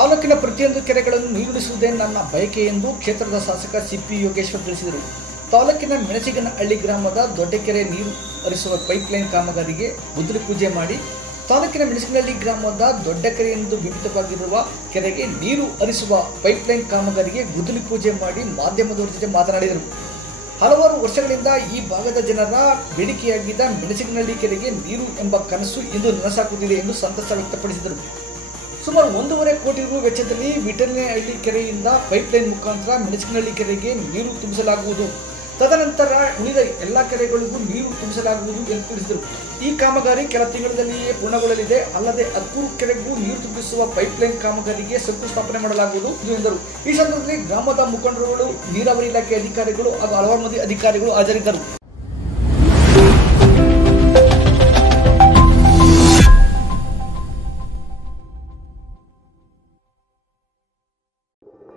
ತಾಲೂಕಿನ ಪ್ರತಿಯೊಂದು ಕೆರೆಗಳನ್ನು ನೀರುಣಿಸುವುದೇ ನನ್ನ ಬಯಕೆ ಎಂದು ಕ್ಷೇತ್ರದ ಶಾಸಕ ಸಿಪಿ ಯೋಗೇಶ್ವರ್ ತಿಳಿಸಿದರು. ತಾಲೂಕಿನ ಮೆಣಸಿಗನಹಳ್ಳಿ ಗ್ರಾಮದ ದೊಡ್ಡಕೆರೆ ನೀರು ಹರಿಸುವ ಪೈಪ್ಲೈನ್ ಕಾಮಗಾರಿಗೆ ಗುದ್ದಲಿ ಪೂಜೆ ಮಾಡಿ ತಾಲೂಕಿನ ಮೆಣಸಿಗನಹಳ್ಳಿ ಗ್ರಾಮದ ದೊಡ್ಡಕೆರೆ ಎಂದು ಬಿಂಬಿತವಾಗಿರುವ ಕೆರೆಗೆ ನೀರು ಹರಿಸುವ ಪೈಪ್ಲೈನ್ ಕಾಮಗಾರಿಗೆ ಗುದ್ದಲಿ ಪೂಜೆ ಮಾಡಿ ಮಾಧ್ಯಮದವರ ಜೊತೆ ಮಾತನಾಡಿದರು. ಹಲವಾರು ವರ್ಷಗಳಿಂದ ಈ ಭಾಗದ ಜನರ ಬೇಡಿಕೆಯಾಗಿದ್ದ ಮೆಣಸಿಗನಹಳ್ಳಿ ಕೆರೆಗೆ ನೀರು ಎಂಬ ಕನಸು ಇಂದು ನನಸಾಗುತ್ತಿದೆ ಎಂದು ಸಂತಸ ವ್ಯಕ್ತಪಡಿಸಿದರು. ಸುಮಾರು 1.5 ಕೋಟಿ ರು ವೆಚ್ಚದಲ್ಲಿ ವಿಠಲನಹಳ್ಳಿ ಕೆರೆಯಿಂದ ಪೈಪ್ಲೈನ್ ಮುಖಾಂತರ ಮೆಣಸಿಗನಹಳ್ಳಿ ಕೆರೆಗೆ ನೀರು ತುಂಬಿಸಲಾಗುವುದು. ತದನಂತರ ಉಳಿದ ಎಲ್ಲ ಕೆರೆಗಳಿಗೂ ನೀರು ತುಂಬಿಸಲಾಗುವುದು ಎಂದು ತಿಳಿಸಿದರು. ಈ ಕಾಮಗಾರಿ ಕೆಲ ತಿಂಗಳಲ್ಲಿಯೇ ಪೂರ್ಣಗೊಳ್ಳಲಿದೆ. ಅಲ್ಲದೆ 10 ಕೆರೆಗೂ ನೀರು ತುಂಬಿಸುವ ಪೈಪ್ಲೈನ್ ಕಾಮಗಾರಿಗೆ ಶಂಕುಸ್ಥಾಪನೆ ಮಾಡಲಾಗುವುದು ಎಂದರು. ಈ ಸಂದರ್ಭದಲ್ಲಿ ಗ್ರಾಮದ ಮುಖಂಡರುಗಳು, ನೀರಾವರಿ ಇಲಾಖೆ ಅಧಿಕಾರಿಗಳು ಹಾಗೂ ಹಲವಾರು ಮಂದಿ ಅಧಿಕಾರಿಗಳು ಹಾಜರಿದ್ದರು.